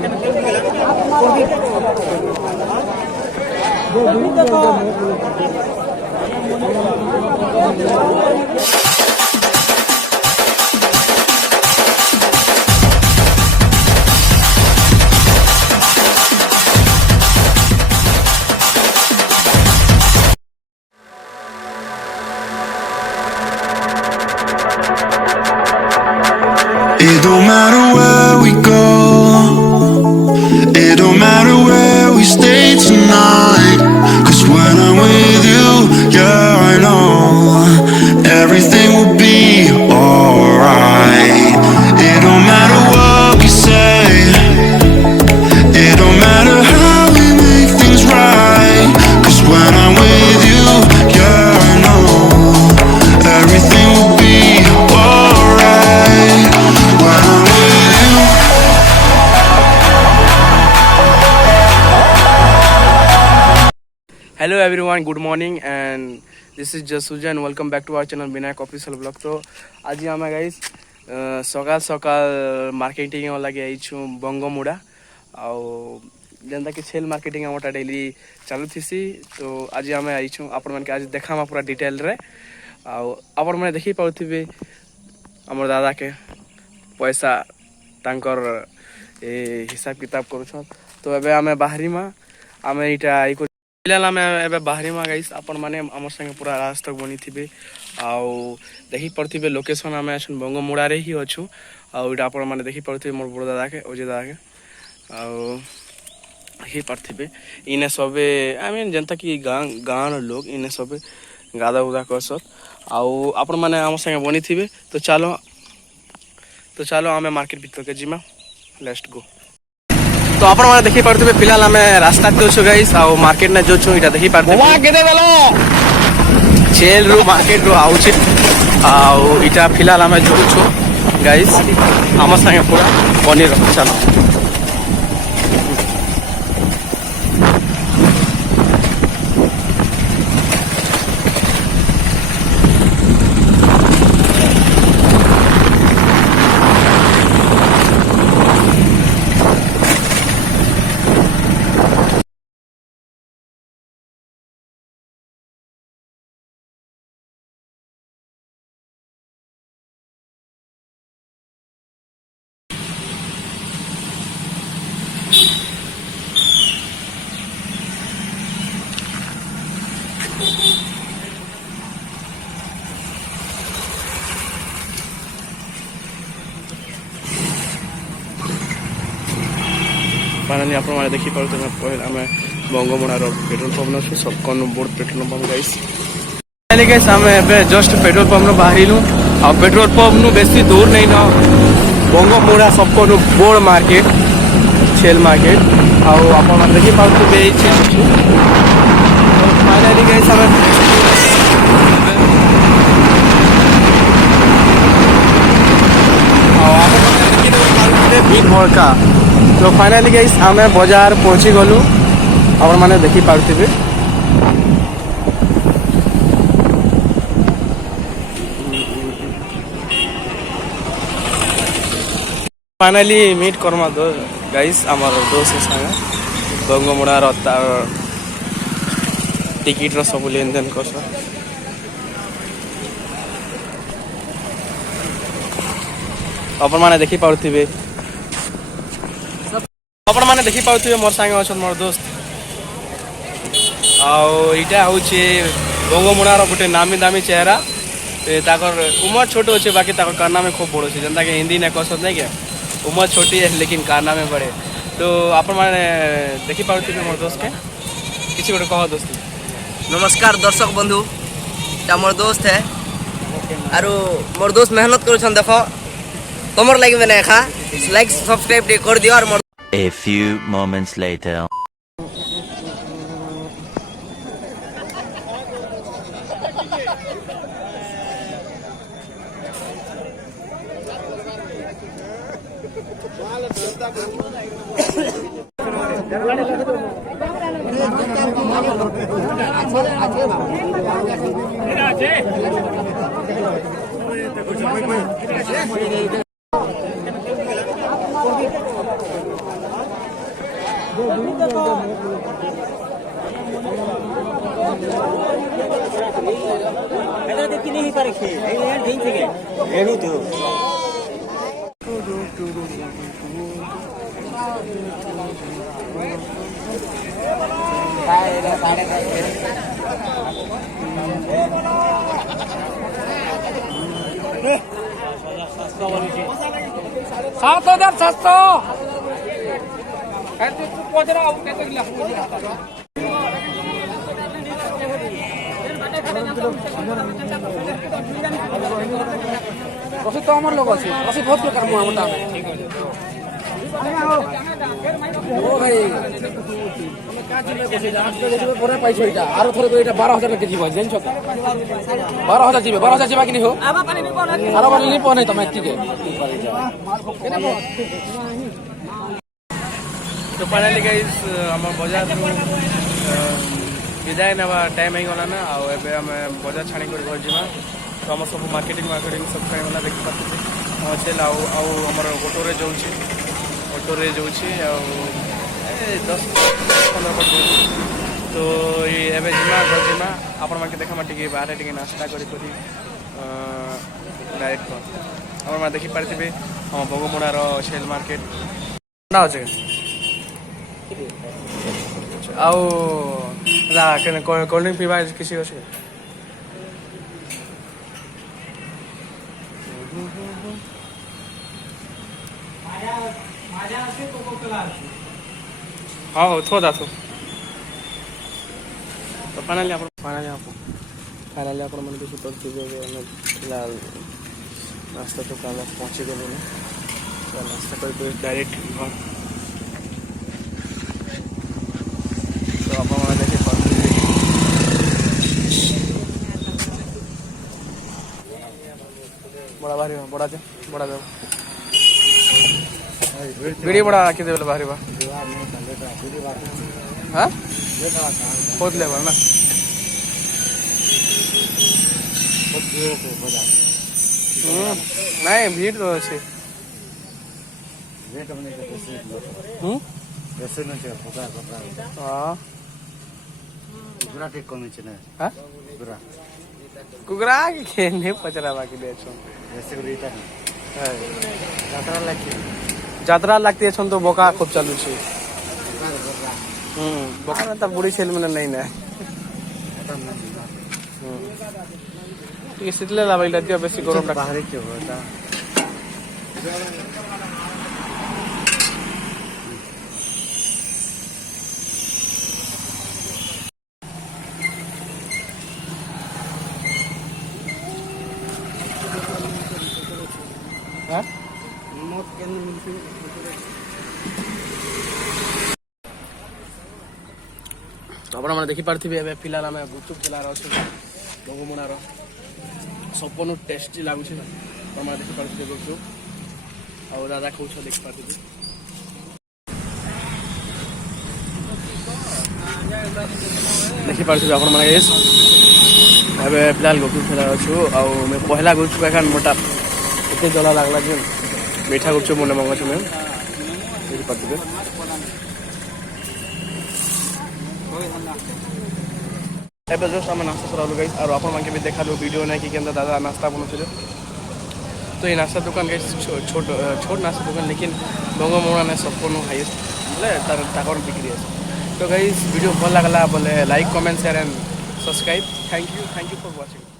It don't matter where we go, it don't matter where we stay tonight, 'cause when I'm with you, yeah, I know everything will be alright. It don't matter what we say, it don't matter how we make things right, 'cause when I'm with you, yeah, I know everything will be alright. When I'm with you. Hello everyone, good morning and this is Jasuja and welcome back to our channel Binayak official vlog. तो आज आम guys सकाल सकाल marketing लगे आईछु बंगमुड़ा आउ जेनता कि cell marketing Hamta daily चालू thesis. तो आज आम आईछु आपण मन के आज देखामा पूरा डिटेल रे आउ आपण मन देखि पाउथिबे हमर दादा के पैसा तांकर ए हिसाब किताब करूछन। तो एबे आमे बाहरी मा आमे इटा आमे एबे बाहरी मा गाइस आपण माने हमर संगे पूरा रास्ता बनी थिबे आउ देखि पड़थिबे लोकेशन आमे अछन बंगमुड़ा रे ही अछु आउ इटा आपण माने देखि पड़थिबे मोर बड़ दादा के ओजे दादा के आउ ही पड़थिबे इने सबे आई मीन जनता की गांव लोग इने सबे गादा उदा करसत आउ आपण माने हमर संगे बनी थिबे। तो चलो आमे मार्केट भीतर के जिमा लेट्स गो। तो आपण माने देखि पड़थिबे फिलहाल आमे रास्ता पे छु गाइस आउ मार्केट ने जो छु इटा देखि पड़थिबे वा केते देलो चेल रो मार्केट रो आउ छि आउ इटा फिलहाल आमे जो छु गाइस हमर संगे पूरा बनी रह चलो। फाइनली आपण माने देखि पाउ तमे पहले हमें बंगमुड़ा रो पेट्रोल पंप न सब कोन बोर्ड पेट्रोल पंप गाइस पहले गाइस हमें एबे जस्ट पेट्रोल पंप न बाहरिलु आ पेट्रोल पंप नु बेसी दूर नहीं न बंगमुड़ा सब कोन बोर्ड मार्केट छेल मार्केट आ आपण माने देखि पाउ तबे ई छी फाइनली गाइस हमें आ आपण माने देखि पाउ भीड़ भड़का। तो फाइनली गाइस आमे बाजार पहुंची गलु और माने देखि पाउथिबे फाइनली मीट करमा दो गाइस हमर दोस्त संगे बंगमुड़ा रो तार टिकट रो सब लेन देन करस। अपन माने देखि पाउथिबे आपण माने देखि पाउथिबे मोर संगे अछन मोर दोस्त आउ इटा होचे बंगमुड़ा रो गोटे नामी दामी चेहरा ताकर उमर छोटो होचे बाकी ताकर कारनामे में खूब बड़ो छे जनता के हिंदी ने कसत नहीं के उमर छोटी है लेकिन कारनामे में बड़े। तो आपण माने देखि पाउथिबे मोर दोस्त के किछि गोटे कह दोस्त। नमस्कार दर्शक बंधु ता मोर दोस्त है आरो मोर दोस्त मेहनत करू छन देखो तमर लागी मैंने खा लाइक सब्सक्राइब कर दियो और A few moments later. রসিদ তো আমার লোক আছে রসিদ বহুত প্রকার মোটা ও ভাই পরে পাইছো এটা আরো থরে এটা 12,000 কেজি হয় জানছো 12,000 জিবে 12,000 জিবা কিনি হো আরো বানি নি পনে তুমি ঠিক তো ফাইনালি গাইস আমার বজার বিদায় নেওয়া টাইম হয়ে না ଆଉ ଏବେ ଆମେ ବଜାର ଛାଣି କରି ଘର ଯିବା ତ ଆମର ସବୁ ମାର୍କେଟିଂ ସବୁ ଖାଇଗଲା ଦେଖିପାରୁଛୁ ଅଛି ଆଉ ଆମର ଅଟୋରେ ଯାଉଛି ଆଉ 10-15 ମିନିଟ୍ ତ ଏବେ ଯିମା ଘର ଯିମା ଆପଣମାନେ ଦେଖାମା ଟିକେ ବାହାରେ ଟିକେ ନାସ୍ତା କରି ଡାଇରେକ୍ଟ ଆପଣମାନେ ଦେଖିପାରିଥିବେ ଆମ ବଗମୁଡ଼ାର ସେଲ୍ ମାର୍କେଟ ଅଛି ଆଉ କୋଲ୍ଡ ଡ୍ରିଙ୍କ୍ ପିଇବା କିଛି ଅଛି ହଁ ହଉ ଥୋ ଦା ଥୋ ତ ଫାଇନାଲି ଆପଣମାନେ ଦେଖିପାରୁଥିବେ ଆମେ ଥିଲା ନାସ୍ତା ଦୋକାନରେ ପହଞ୍ଚିଗଲୁଣି ନାସ୍ତା କରି ଡାଇରେକ୍ଟ ଘର ତ ଆପଣମାନେ ଦେଖିପାରୁଥିବେ ବଡ଼ା ବାହାରିବା ବଡ଼ା ଦେବ ବିଡ଼ି ବଡ଼ା କେତେବେଳେ ବାହାରିବା হ্যাঁ ବହୁତ ଲେବାର ନା ନାଇଁ ଭିଡ଼ ତ ଅଛି କୁକୁରା କେନେ ପଚରା ବାକି ଅଛ ଯାତ୍ରା ଲାଗତି ଅଛନ୍ ତ ବକା ଖୁବ ଚାଲୁଛି ବକା ତା ବୁଢ଼ୀ ଛେଲି ମାନେ ନାଇଁ ନା ଟିକେ ଶୀତଲେ ଲାଗ ଦିଅ ବେଶୀ ଗରମ ବାହାରି ଆପଣମାନେ ଦେଖିପାରୁଥିବେ ଏବେ ଫିଲାଲ ଆମେ ଗୁପଚୁପ୍ ଠେଲାର ଅଛୁ ବଙ୍ଗମୁଣାର ସମ୍ପୂର୍ଣ୍ଣ ଟେଷ୍ଟି ଲାଗୁଛି ତମେ ଦେଖିପାରୁଥିବେ ଗୁପଚୁପ୍ ଆଉ ଦାଦା କହୁଛ ଦେଖିପାରୁଥିବେ ଦେଖିପାରୁଥିବେ ଆପଣମାନେ ଏବେ ଫିଲାଲ ଗୁପଚୁପ୍ ଠେଲାର ଅଛୁ ଆଉ ପହିଲା ଗୁପଚୁପ୍ ଏଖାନ ମୋଟା ଏତେ ଜଲା ଲାଗଲା ଯେ ମିଠା ଗୁପଚୁପ୍ ମନେ ମଗାଉଛୁ ମ୍ୟାମ୍ ଦେଖିପାରୁଥିବେ ଏବେ ଜଷ୍ଟ ଆମେ ନାସ୍ତା ସରାଲୁ ଗାଇସ୍ ଆଉ ଆପଣମାନଙ୍କୁ ବି ଦେଖାଲୁ ଭିଡ଼ିଓ ନାଇଁ କି କେନ୍ତା ଦାଦା ନାସ୍ତା ବନଉଥିଲେ ତ এই নাস্তা দোকান গাইস ছোট নাস্তা দোকান লেকিন বঙ্গমোড়া নে সম্পূর্ণ হাইয়েস্ট বলে তার টাকার বিক্রি আছে তো গাইস ভিডিও ভালো লাগলা বলে like comment share and subscribe thank you for watching